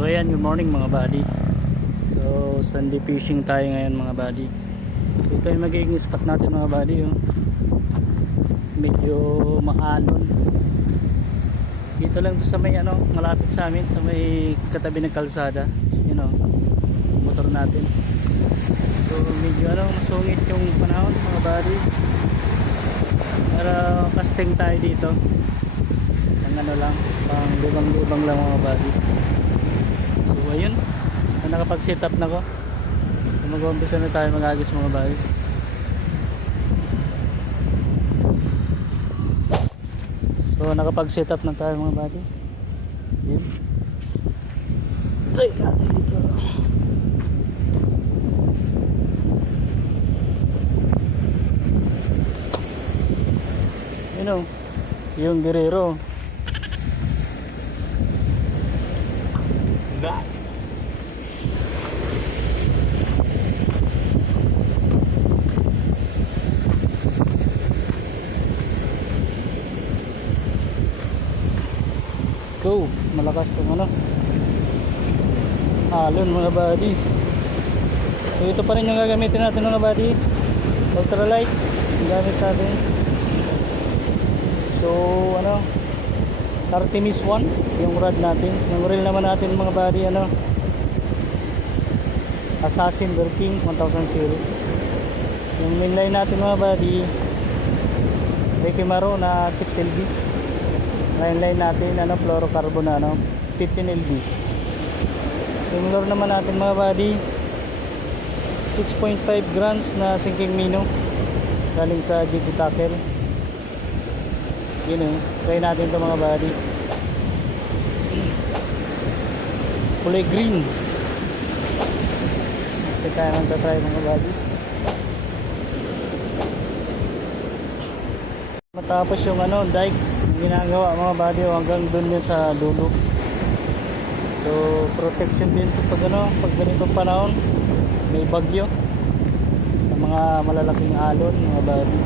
So ayan, good morning mga buddy. So Sunday fishing tayo ngayon mga buddy. So ito yung magiging spot natin mga buddy, oh. Medyo maalon. Dito lang to sa may malapit sa amin, sa may katabi ng kalsada. You know, motor natin. So medyo masungit yung panahon mga buddy. Pero casting tayo dito. Ang lang, pang lubang-lubang lang mga buddy. So ayun, nakapag-set up na ko. Mag-umpisa na tayo mag-agis mga buddy. So nakapag-set up na tayo mga buddy. Yun. Try natin dito. You know, yung Guerrero. Nice. Go, malakas yung alon mga buddy. So ito pa rin yung gagamitin natin mga buddy, ultralight yung gamit natin. So Artemis 1 yung rod natin. Yung reel naman natin mga buddy, Assassin Working 1000 series. Yung mainline natin mga buddy, Rekimaro na 6LB. Line natin fluorocarbon 15LB. Yung lure naman natin mga buddy, 6.5 grams na sinking minnow galing sa GT Tackle. Yun, try natin ito mga buddy. Kulay green. Kasi tayo magta-try mga buddy. Matapos yung dike ginagawa mga buddy, hanggang dun yun sa dulo. So protection din ito pag ganitong panahon may bagyo sa mga malalaking alon mga buddy.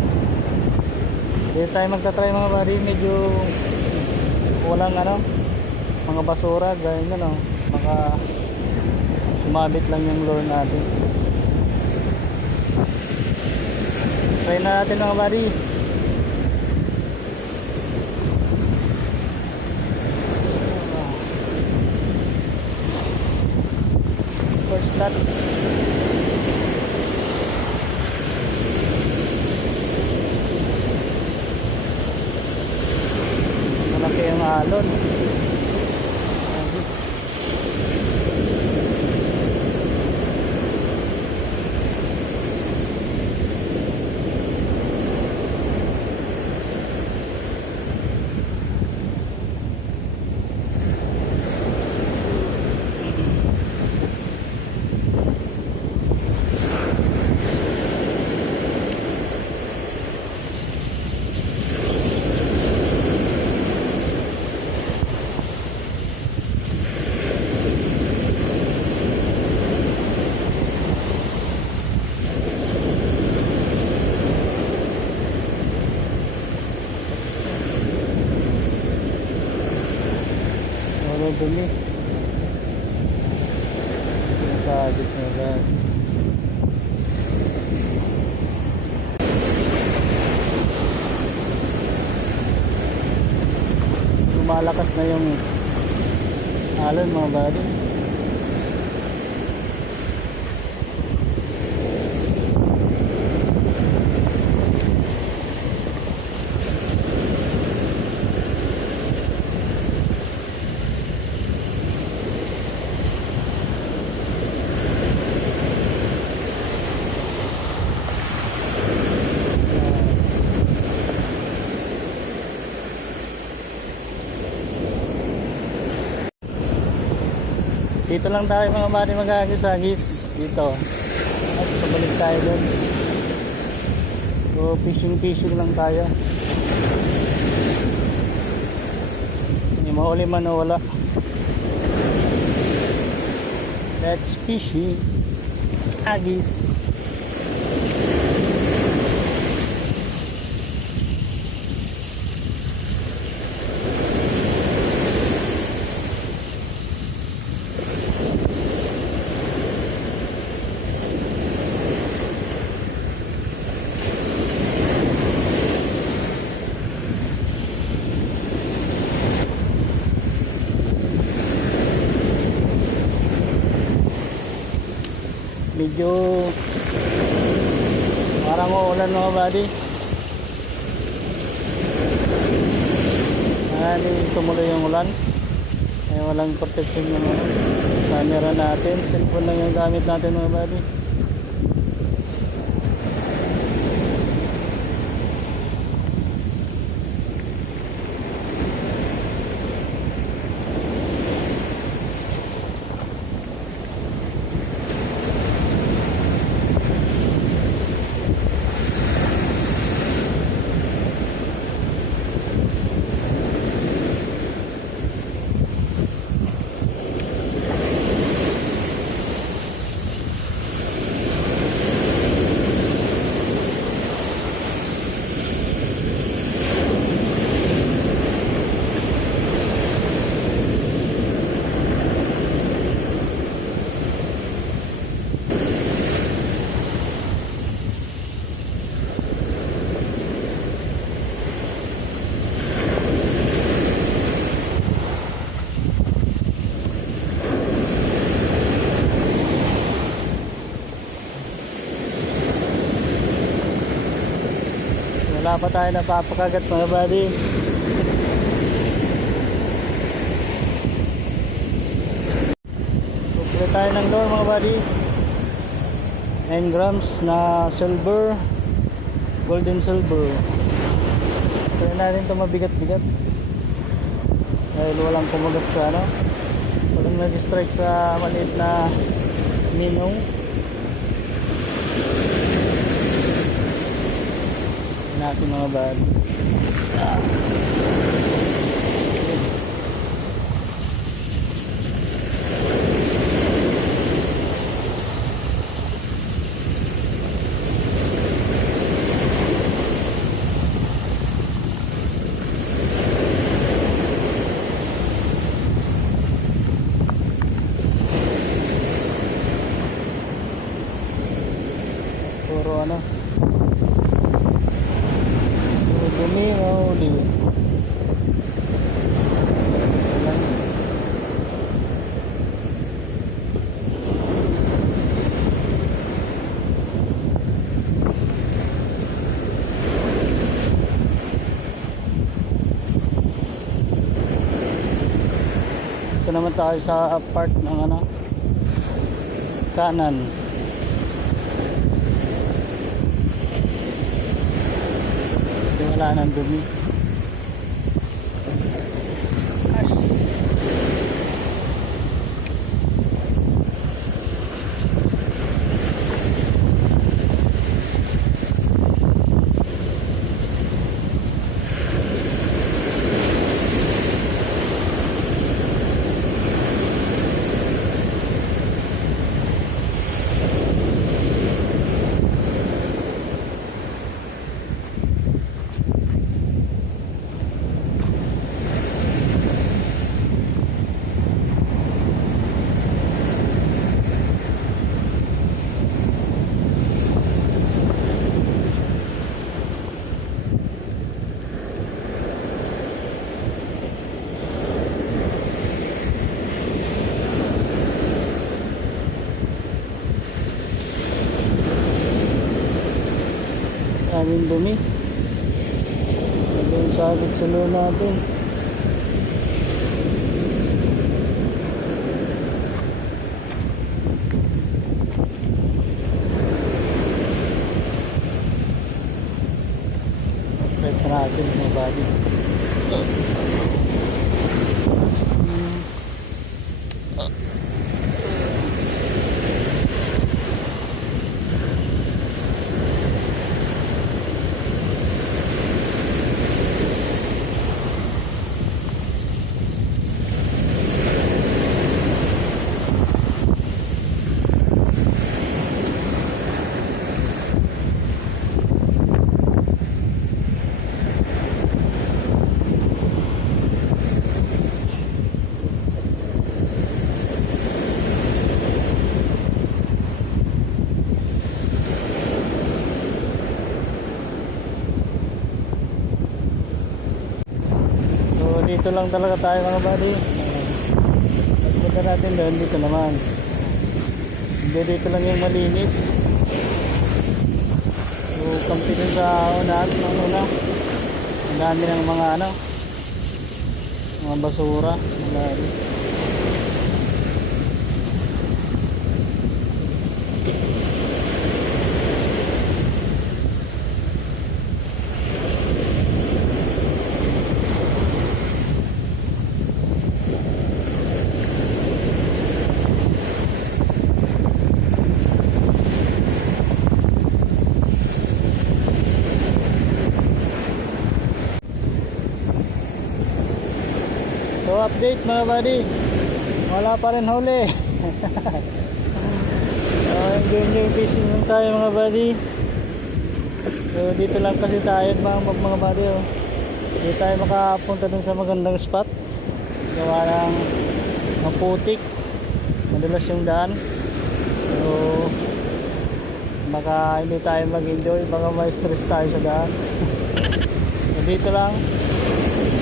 Dito tayo magta-try mga buddy, medyo walang mga basura, ganyan maka sumabit lang yung lure natin. Try na natin mga buddy. First touch. Malaki yung alon. Dumi sa gitna lang. Lumalakas na yung alon mga buddy. Dito lang tayo mga buddy mag-agis-agis dito. At pabalik tayo doon. So fishing lang tayo. Hindi mahuli man o wala. Let's fishing. Agis. medyo parang uulan mga buddy. Tumuloy yung ulan. Ay walang protection yung camera natin. Cellphone lang yung gamit natin mga buddy. Wala pa tayo napapakagat mga buddy. Bukli tayo ng lure mga buddy. 9 grams na silver, golden silver. Kaya natin ito mabigat-bigat dahil walang kumagat sa ano, walang nag-strike sa maliit na minong. Natin mga bad. Puro ano, dumi o uli. Ito naman tayo sa part ng ano, kanan. Wala nang dumi. Daming dumi. Ito yung sabit sa loob natin. Ito natin mga body. Dito lang talaga tayo mga buddy. Pagpunta natin doon, dito naman. Hindi, dito lang yung malinis. So kampi dun sa unahan, una ang dami ng mga ano, mga basura. Malari. So update mga buddy, wala pa rin huli. So enjoy fishing lang tayo mga buddy. So dito lang kasi tayo mga buddy, oh. Hindi tayo makapunta dun sa magandang spot, gawa ng maputik, madulas yung daan. So baka hindi tayo mag-enjoy, baka may stress tayo sa daan. So dito lang,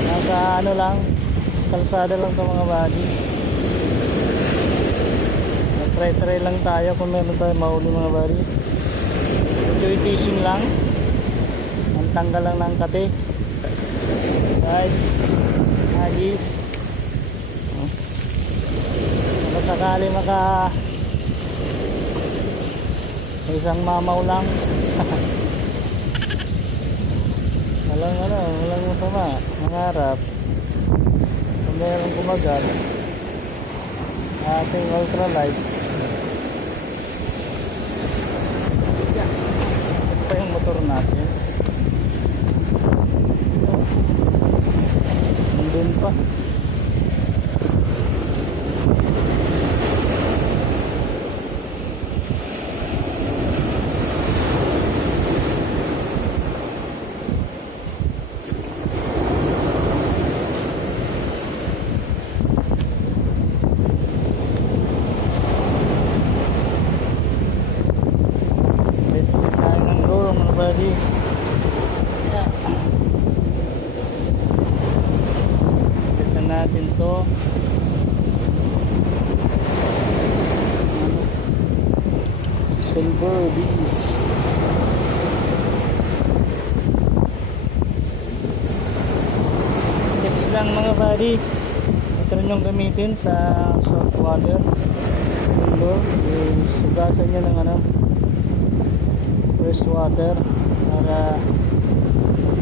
nasa ano lang, kalsada lang to mga buddy. Try lang tayo kung meron tayo mahuli mga buddy. Enjoy fishing lang, ang tanggal lang ng kate, right, agis. Kung sakali isang mamaw lang. walang masama mangarap kung meron kumagat ating ultralight. Ito pa yung motor natin, nandun pa. Buddy, yeah. Tignan natin to. Silver bees. Tips lang mga buddy, ito rin yung gamitin sa salt water. Sugasan nyo ng fresh water para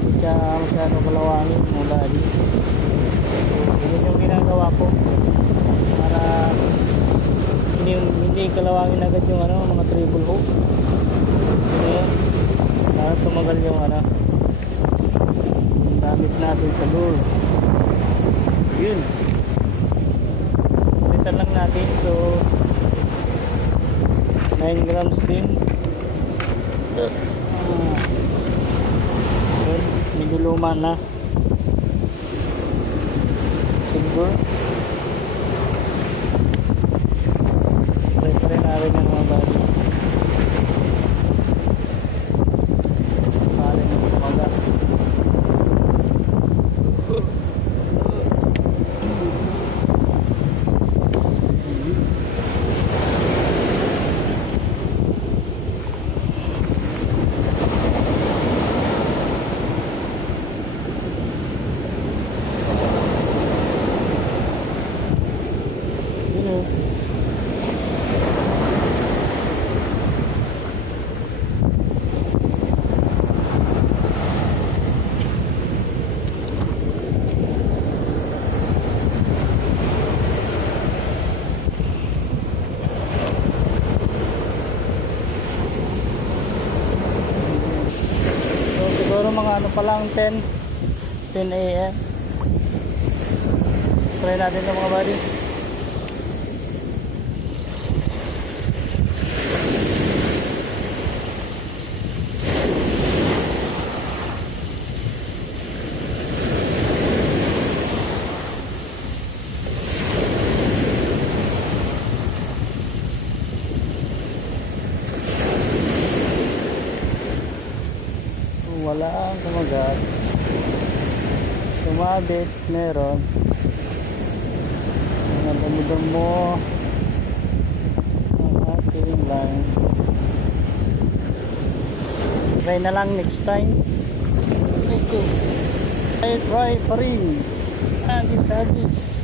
hindi ka masyado kalawangin mga buddy. So yun yung ginagawa ko para hindi kalawangin agad yung mga treble hook. Yun, para tumagal yung yung gamit natin sa lure. Yun, litan lang natin. So 9 grams din. Medyo luma na, silver. Try pa rin natin yung mga bali. Sakali ng umaga. Siguro mga pa lang 10 AM. Try natin ito mga buddy. Wala ang kumagat. Sumabit, meron. Mga damo-damo. Kidding lang. Try na lang next time. Okay. Try pa rin. Agis.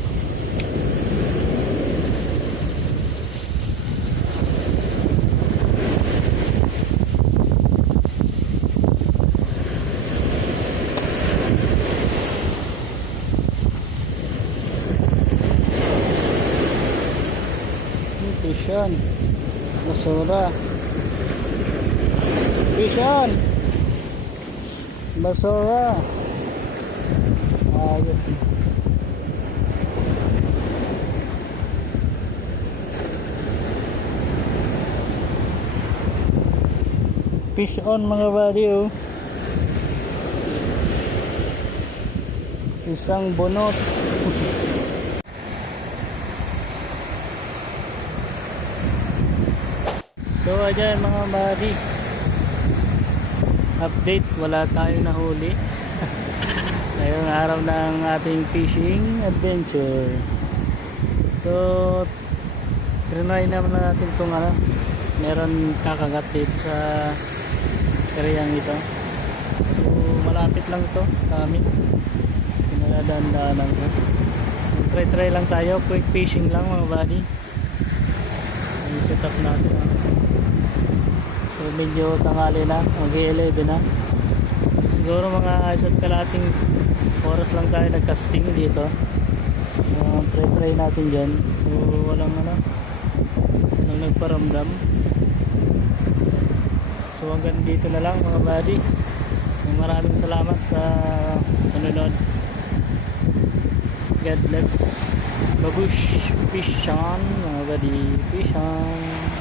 Pisyon. Basura. Pisyon. Basura. Ayun. Fish on mga buddy, oh. Isang bunot. So ayan mga buddy, update, wala tayong nahuli. Ngayong araw ng ating fishing adventure. So trinay naman natin kung ano, meron kakagat dito sa karyang ito. So malapit lang to sa amin, pinadaan-daanan ko. Try lang tayo, quick fishing lang mga buddy. Set up natin. So medyo tanghali na, mag-11 na. Siguro mga isa't kalating oras lang tayo nag-casting dito. Try natin dyan. So walang nagparamdam. So hanggang dito na lang mga buddy. Maraming salamat sa panonood. God bless. Babush fish on mga buddy, fish on.